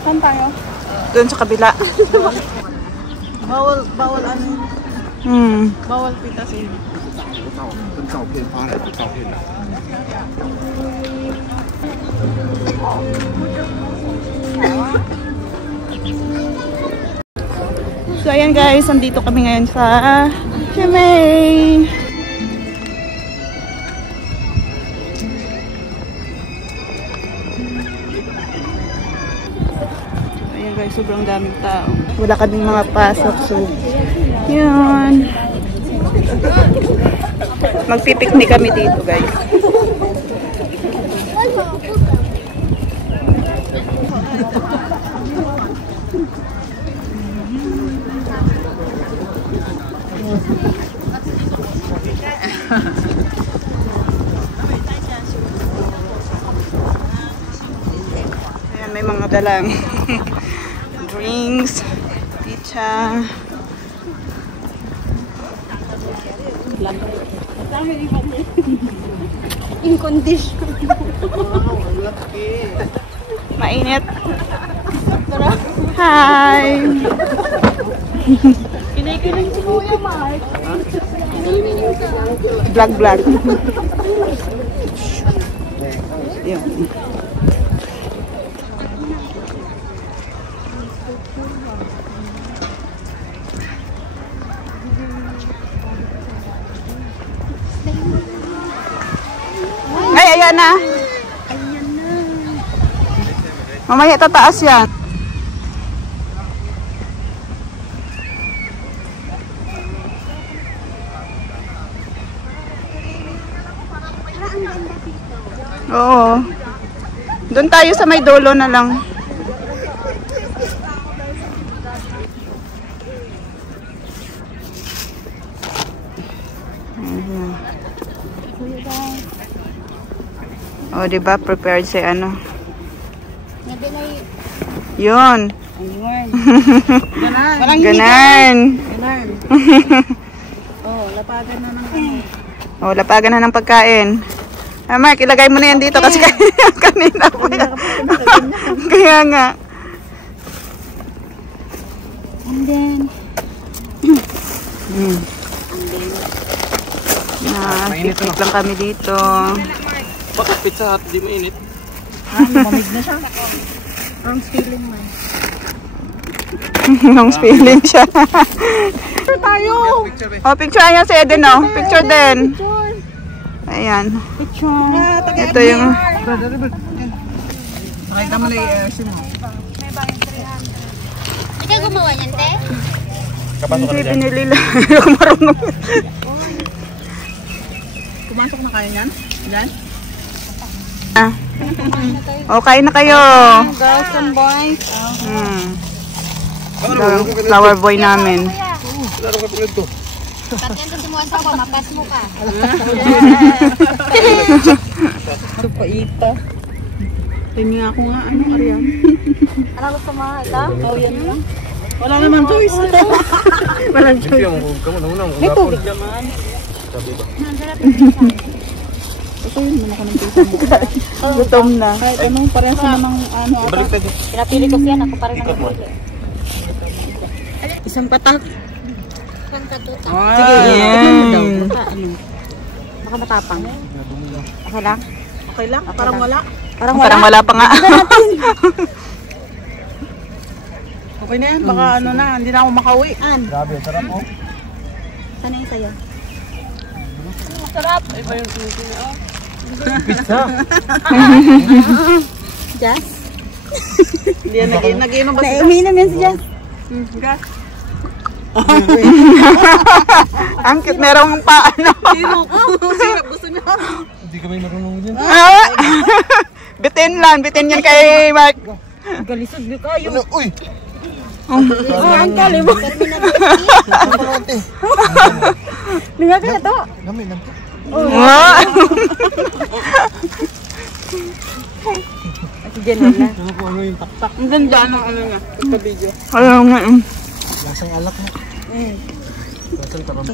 Saan tayo? Doon sa kabila. Bawal ano? Bawal pitasin. So ayan guys, andito kami ngayon sa Chimay. Ayan guys, sobrang daming tao. Wala kaming mga pasok, so yun. Magpipiknik kami dito guys. Ayan, may mga dalang drinks, pizza. In condition. Mainit. Hi! Kinikilig si Kuya Mark. Vlog. Yun. Ay, ayan na. Mamaya tataas yan. Oo. Doon tayo sa may dulo na lang. Oh, diba? Prepared si ano. Yun. Ganan. Oh, lapagan na ng ano. Oh, lapagan na ng pagkain. Ah, Mark, ilagay mo na yan dito kasi kanina pa yan. Kaya nga. And then, picnic lang kami dito. Bakit pizza hut? Di mainit? lumamig na siya. Ang feeling man. Nung spilling siya. Picture tayo! Oh, picture ayan si Eden, oh. Picture din. Ayan. Picture. Ito yung... Pakita mo na i-airsin mo. Ikaw gumawa niyan, te? Hindi, pinili lang. Marunong. Pumasok na kayo niyan? Diyan? Ah. Oh, kain na kayo. Girls and boys. Flower boy namin. Pati yan mo sa ako, mapas mo ka. Supaita. Tingin ako nga, ano, Arian? Ano gusto mo? Ito? Oh, yan lang. Wala naman choice. Walang choice. May tubig naman. Ito yun, muna ko ng pisa mo. Gutom na. Kahit anong parehas naman ano ata. Pinapili ko siya, ako pa rin ang napili. Isang patak. Isang katuta. Sige, Yan. baka matapang. Okay lang? Okay lang? Parang wala? Parang wala pa nga. Okay na yan, baka ano na, hindi na ako makauwi. Grabe, sarap oh. Sana yung sayo? Masarap. Iba yung susi niya, oh. Pizza? Jazz? Hindi yan, nag-inom ba siya? Umiinom yan si Jazz. Gas. Ang cute, merong paano. Sirap, gusto niya. Hindi kami marunong dyan. Bitin yan kay Mark. Galisod niyo kayo. Uy! Ang kalimo. Linga ka na to. Kami lang to. Si Jen na. Ano po ano yung taktak? Ang ganda ng ano niya. Ito video. Ayaw nga. Lasang alak na. Lasang tarong.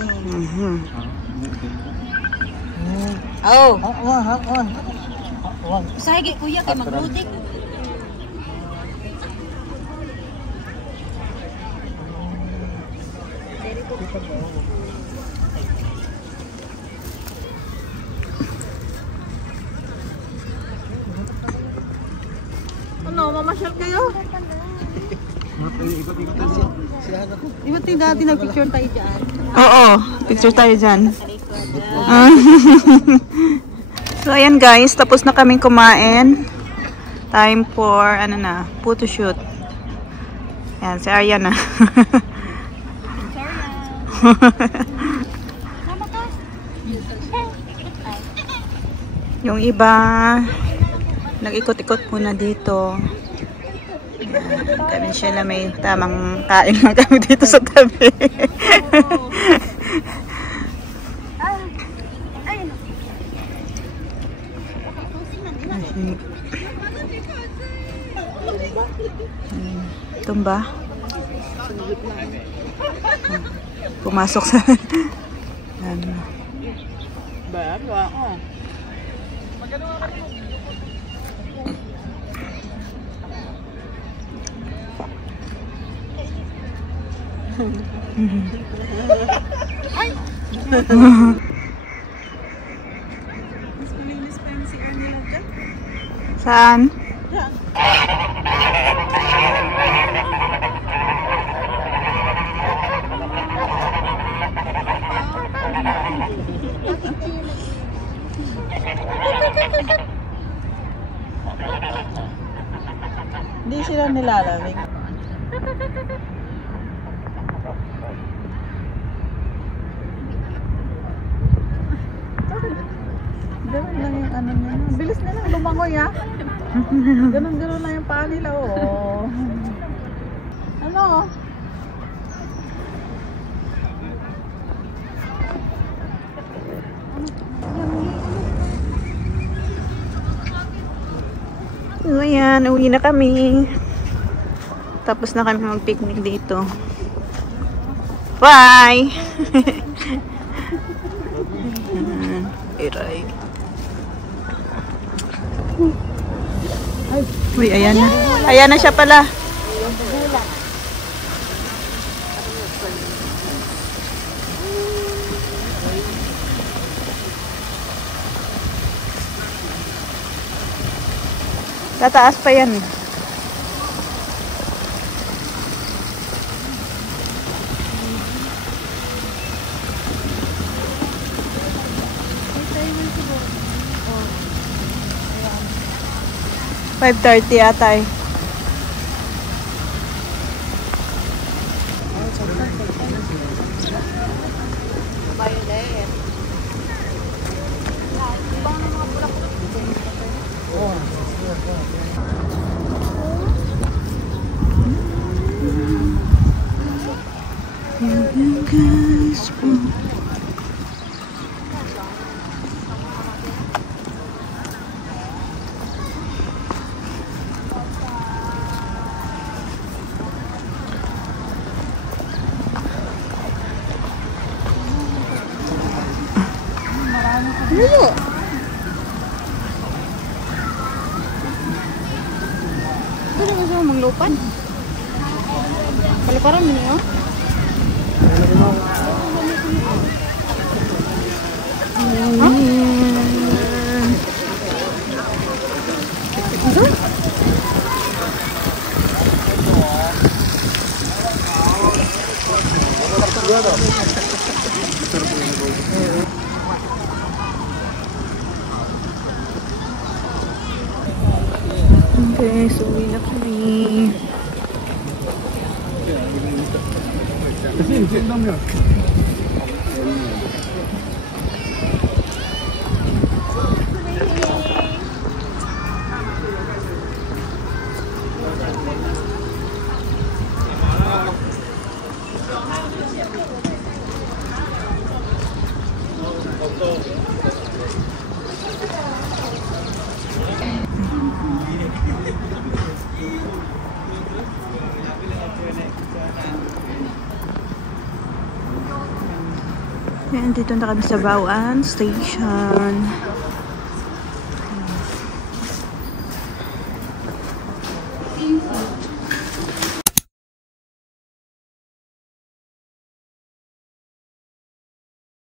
Oh. Usahigi kuya kay maglutik. Ano, mamasyal kayo? Ikot-ikotan siya. Iba't yung dati na-picture tayo dyan. Oo, picture tayo dyan. So, ayan guys, tapos na kaming kumain. Time for, ano na, photo shoot. Ayan, si Arya na. Yung iba, nag-ikot-ikot muna dito. Kami siya na may tamang kain lang kami dito sa tabi. Tumba. Pumasok sa ano. Saan? Hindi sila nilalamig. Ganun lang yung ano nila. Bilis na lang lumangoy ha. Ganun-ganun lang yung paa nila. Oh. Ano? So, ayan, uwi na kami. Tapos na kami mag-picnic dito. Bye! Iray. Uy, ayan na. Ayan na siya pala. Tataas pa yan. Oh. 5:30 ata eh. Ano? Ito na gusto mong manglupan? Paliparan mo niyo? Okay, so uwi na kami. Ayan, dito na kami sa Bawan Station.